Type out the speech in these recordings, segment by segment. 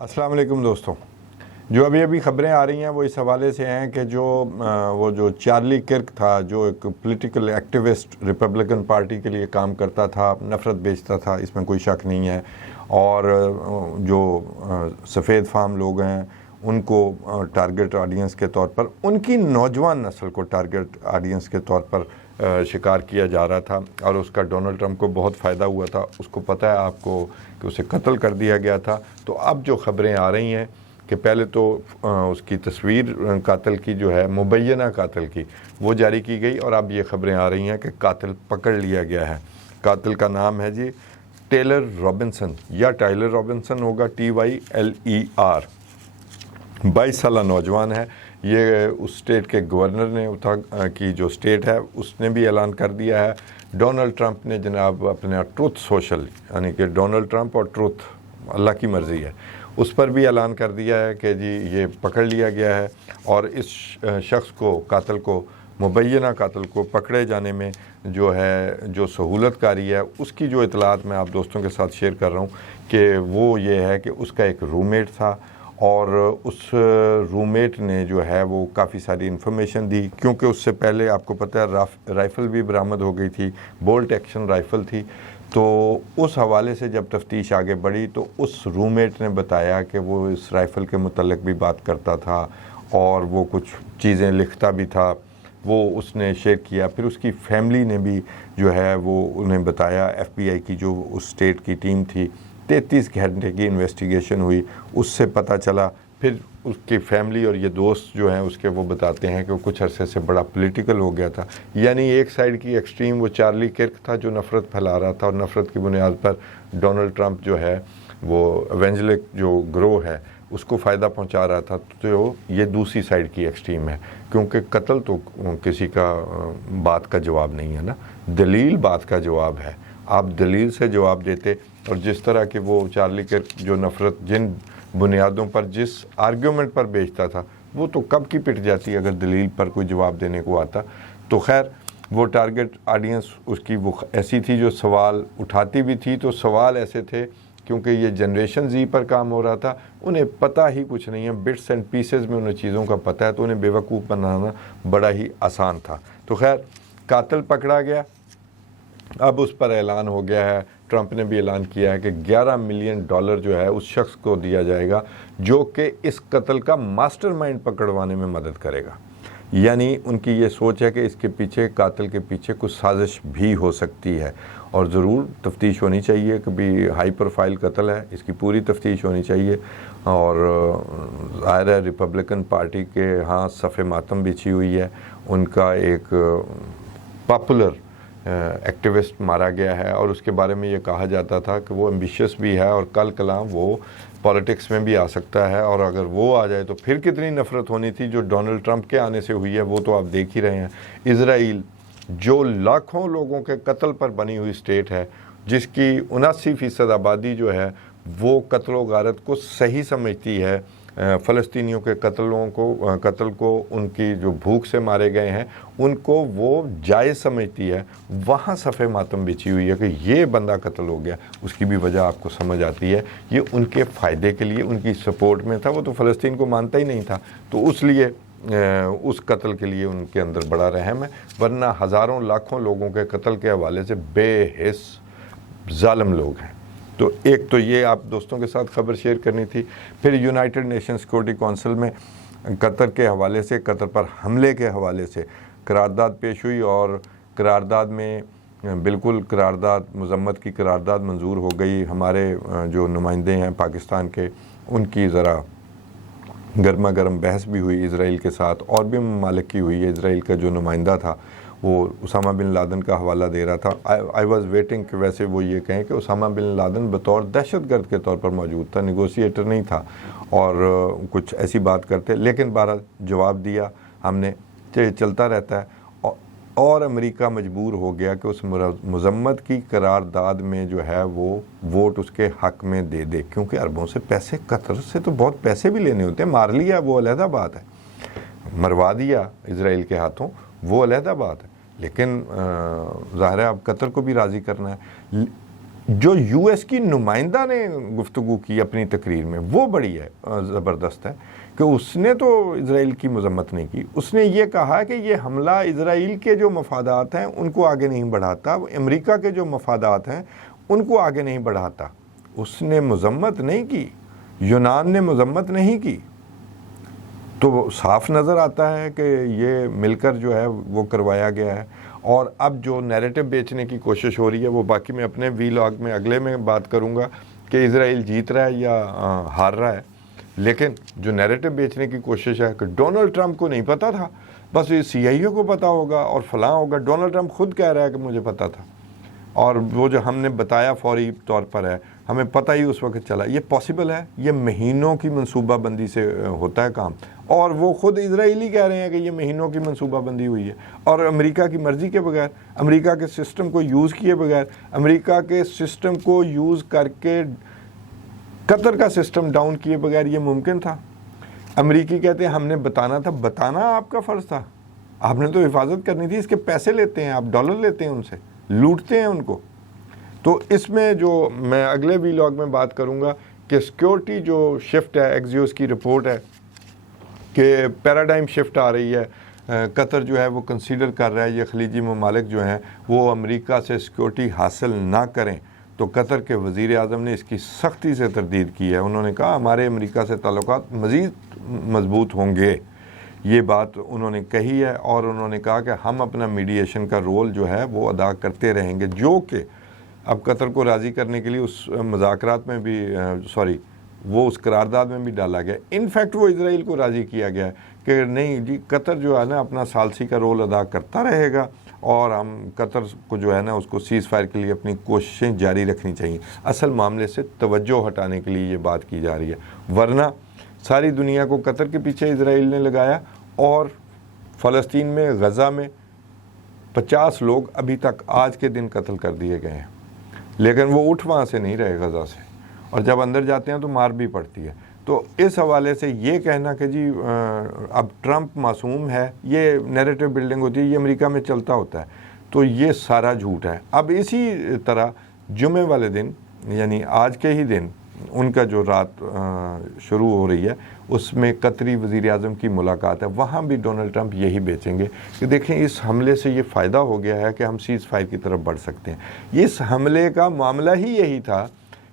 अस्सलाम वालेकुम दोस्तों। जो अभी खबरें आ रही हैं वो इस हवाले से हैं कि जो चार्ली किर्क था, जो एक पॉलिटिकल एक्टिविस्ट रिपब्लिकन पार्टी के लिए काम करता था, नफ़रत बेचता था, इसमें कोई शक नहीं है। और जो सफ़ेद फार्म लोग हैं उनको टारगेट ऑडियंस के तौर पर, उनकी नौजवान नस्ल को टारगेट ऑडियंस के तौर पर शिकार किया जा रहा था। और उसका डोनाल्ड ट्रंप को बहुत फ़ायदा हुआ था। उसको पता है आपको कि उसे कत्ल कर दिया गया था। तो अब जो ख़बरें आ रही हैं कि पहले तो उसकी तस्वीर कातिल की जो है, मुबैना कातिल की, वो जारी की गई। और अब ये ख़बरें आ रही हैं कि कातिल पकड़ लिया गया है। कातिल का नाम है जी टेलर रॉबिन्सन, या टाइलर रॉबिन्सन होगा, TYLER। 22 साल नौजवान है। ये उस स्टेट के गवर्नर ने की जो स्टेट है उसने भी ऐलान कर दिया है। डोनाल्ड ट्रंप ने जनाब अपने ट्रुथ सोशल, यानी कि डोनाल्ड ट्रंप और ट्रुथ, अल्लाह की मर्ज़ी है, उस पर भी ऐलान कर दिया है कि जी ये पकड़ लिया गया है। और इस शख्स को, कातिल को, मुबैना कातिल को पकड़े जाने में जो है, जो सहूलतकारी है, उसकी जो इतलात मैं आप दोस्तों के साथ शेयर कर रहा हूँ कि वो ये है कि उसका एक रूममेट था और उस रूममेट ने जो है वो काफ़ी सारी इन्फॉर्मेशन दी, क्योंकि उससे पहले आपको पता है राइफ़ल भी बरामद हो गई थी, बोल्ट एक्शन राइफ़ल थी। तो उस हवाले से जब तफ्तीश आगे बढ़ी तो उस रूममेट ने बताया कि वो इस राइफ़ल के मुतल्लिक़ भी बात करता था और वो कुछ चीज़ें लिखता भी था, वो उसने शेयर किया। फिर उसकी फैमिली ने भी जो है वो उन्हें बताया। FBI की जो उस स्टेट की टीम थी, 33 घंटे की इन्वेस्टिगेशन हुई, उससे पता चला। फिर उसकी फैमिली और ये दोस्त जो हैं उसके, वो बताते हैं कि वो कुछ अरसे से बड़ा पॉलिटिकल हो गया था। यानी एक साइड की एक्सट्रीम वो चार्ली किर्क था जो नफ़रत फैला रहा था, और नफ़रत की बुनियाद पर डोनाल्ड ट्रंप जो है वो एवेंजलिक जो ग्रोह है उसको फ़ायदा पहुंचा रहा था। तो ये दूसरी साइड की एक्सट्रीम है, क्योंकि कत्ल तो किसी का बात का जवाब नहीं है ना, दलील बात का जवाब है। आप दलील से जवाब देते, और जिस तरह के वो चार्ली किर्क जो नफ़रत जिन बुनियादों पर, जिस आर्ग्यूमेंट पर बेचता था, वो तो कब की पिट जाती अगर दलील पर कोई जवाब देने को आता। तो खैर, वो टारगेट ऑडियंस उसकी वो ऐसी थी जो सवाल उठाती भी थी। तो सवाल ऐसे थे क्योंकि ये जनरेशन Z पर काम हो रहा था, उन्हें पता ही कुछ नहीं है, बिट्स एंड पीसेस में उन्हें चीज़ों का पता है, तो उन्हें बेवकूफ़ बनाना बड़ा ही आसान था। तो खैर, कातिल पकड़ा गया। अब उस पर ऐलान हो गया है, ट्रंप ने भी ऐलान किया है कि $11 मिलियन जो है उस शख्स को दिया जाएगा जो कि इस कत्ल का मास्टरमाइंड पकड़वाने में मदद करेगा। यानी उनकी ये सोच है कि इसके पीछे, कातिल के पीछे कुछ साजिश भी हो सकती है, और ज़रूर तफ्तीश होनी चाहिए। कभी हाई प्रोफाइल कत्ल है, इसकी पूरी तफ्तीश होनी चाहिए। और ज़ाहिर है रिपब्लिकन पार्टी के यहाँ सफ़े मातम बिछी हुई है। उनका एक पॉपुलर एक्टिविस्ट मारा गया है, और उसके बारे में ये कहा जाता था कि वो एम्बिशियस भी है और कल कलाम वो पॉलिटिक्स में भी आ सकता है। और अगर वो आ जाए तो फिर कितनी नफ़रत होनी थी जो डोनाल्ड ट्रंप के आने से हुई है, वो तो आप देख ही रहे हैं। इज़राइल जो लाखों लोगों के कत्ल पर बनी हुई स्टेट है, जिसकी 79% आबादी जो है वो कत्ल व गारत को सही समझती है, फ़लस्तीनियों के कत्ल को उनकी जो भूख से मारे गए हैं उनको वो जायज़ समझती है। वहाँ सफ़े मातम बिछी हुई है कि ये बंदा कत्ल हो गया। उसकी भी वजह आपको समझ आती है, ये उनके फ़ायदे के लिए, उनकी सपोर्ट में था। वो तो फ़लस्तीन को मानता ही नहीं था, तो उसलिए उस कत्ल के लिए उनके अंदर बड़ा रहम है। वरना हज़ारों लाखों लोगों के कत्ल के हवाले से बेहिस ज़ालिम लोग हैं। तो एक तो ये आप दोस्तों के साथ खबर शेयर करनी थी। फिर यूनाइटेड नेशन सिक्योरिटी काउंसिल में कतर के हवाले से, कतर पर हमले के हवाले से करारदाद पेश हुई, और करारदाद में बिल्कुल करारदाद, मज़म्मत की करारदाद मंजूर हो गई। हमारे जो नुमाइंदे हैं पाकिस्तान के, उनकी ज़रा गर्मा गर्म बहस भी हुई इज़राइल के साथ, और भी ममालिक की हुई है। इज़राइल का जो नुमाइंदा था वो उसामा बिन लादन का हवाला दे रहा था। आई वॉज़ वेटिंग कि वैसे वो ये कहें कि उसामा बिन लादन बतौर दहशतगर्द के तौर पर मौजूद था, नेगोशिएटर नहीं था, और कुछ ऐसी बात करते। लेकिन बहरहाल जवाब दिया हमने, चलता रहता है। और अमेरिका मजबूर हो गया कि उस मज़म्मत की करारदाद में जो है वो वोट उसके हक़ में दे दे, क्योंकि अरबों से पैसे, कतर से तो बहुत पैसे भी लेने होते हैं। मार लिया वो अलहदा बात है, मरवा दिया इज़राइल के हाथों वो अलहदा बात है, लेकिन ज़ाहिर है अब कतर को भी राज़ी करना है। جو یو ایس کی نمائندہ نے گفتگو کی اپنی تقریر میں وہ بڑی ہے زبردست ہے کہ اس نے تو اسرائیل کی مذمت نہیں کی. اس نے یہ کہا کہ یہ حملہ اسرائیل کے جو مفادات ہیں ان کو آگے نہیں بڑھاتا, امریکہ کے جو مفادات ہیں ان کو آگے نہیں بڑھاتا. اس نے مذمت نہیں کی, یونان نے مذمت نہیں کی. تو صاف نظر آتا ہے کہ یہ مل کر جو ہے وہ کروایا گیا ہے. اور اب جو نیریٹو بیچنے کی کوشش ہو رہی ہے وہ باقی میں اپنے ویلاگ میں اگلے میں بات کروں گا کہ اسرائیل جیت رہا ہے یا ہار رہا ہے. لیکن جو نیریٹو بیچنے کی کوشش ہے کہ ڈونلڈ ٹرمپ کو نہیں پتا تھا, بس یہ سی آئی او کو پتا ہوگا اور فلاں ہوگا. ڈونلڈ ٹرمپ خود کہہ رہا ہے کہ مجھے پتا تھا, اور وہ جو ہم نے بتایا فوری طور پر ہے, ہمیں پتہ ہی اس وقت چلا. یہ پاسبل ہے, یہ مہینوں کی منصوبہ بندی سے ہوتا ہے کام, اور وہ خود اسرائیلی کہہ رہے ہیں کہ یہ مہینوں کی منصوبہ بندی ہوئی ہے, اور امریکہ کی مرضی کے بغیر, امریکہ کے سسٹم کو یوز کیے بغیر, امریکہ کے سسٹم کو یوز کر کے قطر کا سسٹم ڈاؤن کیے بغیر یہ ممکن تھا. امریکی کہتے ہیں ہم نے بتانا تھا. بتانا آپ کا فرض تھا, آپ نے تو حفاظت کرنی تھی. اس کے پیسے لیتے ہیں آپ, ڈالر لیتے ہیں ان سے, لوٹتے ہیں ان کو. تو اس میں جو میں اگلے ویلاگ میں بات کروں گا کہ سیکیورٹی جو شفٹ ہے, ایکزیوس کی رپورٹ ہے کہ پیراڈائم شفٹ آ رہی ہے. قطر جو ہے وہ کنسیڈر کر رہا ہے یہ خلیجی ممالک جو ہیں وہ امریکہ سے سیکیورٹی حاصل نہ کریں. تو قطر کے وزیر اعظم نے اس کی سختی سے تردید کی ہے. انہوں نے کہا ہمارے امریکہ سے تعلقات مزید مضبوط ہوں گے. یہ بات انہوں نے کہی ہے, اور انہوں نے کہا کہ ہم اپنا میڈیشن کا رول جو ہے وہ ادا کرتے رہیں گے, جو کہ اب قطر کو راضی کرنے کے لیے اس مذاکرات میں بھی وہ اس قرارداد میں بھی ڈالا گیا. انفیکٹ وہ اسرائیل کو راضی کیا گیا ہے کہ نہیں جی قطر جو ہے نا اپنا ثالثی کا رول ادا کرتا رہے گا, اور ہم قطر کو جو ہے نا اس کو سیز فائر کے لیے اپنی کوششیں جاری رکھنی چاہیے. اصل معاملے سے توجہ ہٹانے کے لیے یہ بات کی جا رہی ہے, ورنہ ساری دنیا کو قطر کے پیچھے اسرائیل نے لگایا. اور فلسطین میں غزہ میں 50 لوگ ابھی تک آج کے دن قتل کر دیے گئے ہیں, لیکن وہ اٹھ وہاں سے نہیں رہے غزہ سے, اور جب اندر جاتے ہیں تو مار بھی پڑتی ہے. تو اس حوالے سے یہ کہنا کہ جی اب ٹرمپ معصوم ہے, یہ نیریٹو بلڈنگ ہوتی ہے, یہ امریکہ میں چلتا ہوتا ہے, تو یہ سارا جھوٹ ہے. اب اسی طرح جمعے والے دن یعنی آج کے ہی دن ان کا جو رات شروع ہو رہی ہے اس میں قطری وزیر اعظم کی ملاقات ہے. وہاں بھی ڈونلڈ ٹرمپ یہی بیچیں گے کہ دیکھیں اس حملے سے یہ فائدہ ہو گیا ہے کہ ہم سیز فائر کی طرف بڑھ سکتے ہیں. اس حملے کا معاملہ ہی یہی تھا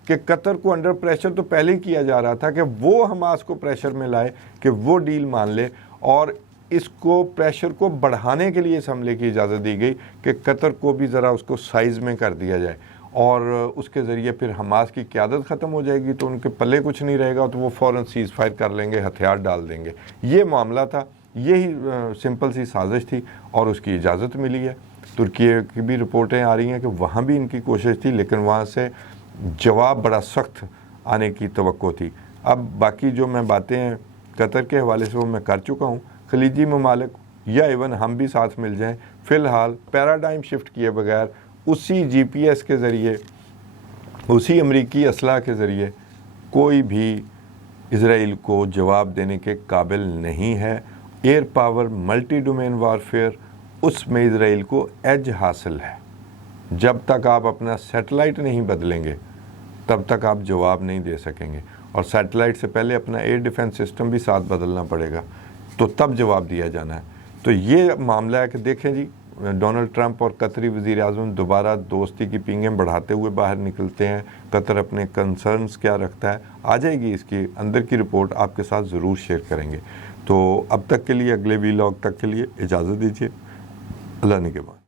کہ قطر کو انڈر پریشر تو پہلے ہی کیا جا رہا تھا کہ وہ حماس کو پریشر میں لائے کہ وہ ڈیل مان لے, اور اس کو پریشر کو بڑھانے کے لیے اس حملے کی اجازت دی گئی کہ قطر کو بھی ذرا اس کو سائز میں کر دیا جائے, اور اس کے ذریعے پھر حماس کی قیادت ختم ہو جائے گی تو ان کے پلے کچھ نہیں رہے گا, تو وہ فوراً سیز فائر کر لیں گے, ہتھیار ڈال دیں گے. یہ معاملہ تھا, یہی سمپل سی سازش تھی, اور اس کی اجازت ملی ہے. ترکی کی بھی رپورٹیں آ رہی ہیں کہ وہاں بھی ان کی کوشش تھی, لیکن وہاں سے جواب بڑا سخت آنے کی توقع تھی. اب باقی جو میں باتیں ہیں قطر کے حوالے سے وہ میں کر چکا ہوں. خلیجی ممالک یا ایون ہم بھی ساتھ مل جائیں, فی الحال پیراڈائم شفٹ کیے بغیر اسی جی پی ایس کے ذریعے, اسی امریکی اسلحہ کے ذریعے کوئی بھی اسرائیل کو جواب دینے کے قابل نہیں ہے. Air power multi domain warfare, اس میں اسرائیل کو ایج حاصل ہے. جب تک آپ اپنا سیٹلائٹ نہیں بدلیں گے تب تک آپ جواب نہیں دے سکیں گے, اور سیٹلائٹ سے پہلے اپنا ایئر ڈیفنس سسٹم بھی ساتھ بدلنا پڑے گا, تو تب جواب دیا جانا ہے. تو یہ معاملہ ہے کہ دیکھیں جی ڈونلڈ ٹرمپ اور قطری وزیر اعظم دوبارہ دوستی کی پینگیں بڑھاتے ہوئے باہر نکلتے ہیں. قطر اپنے کنسرنز کیا رکھتا ہے, آ جائے گی اس کی اندر کی رپورٹ, آپ کے ساتھ ضرور شیئر کریں گے. تو اب تک کے لیے, اگلے ویلاگ تک کے لیے اجازت دیجیے. اللہ نے کے بعد.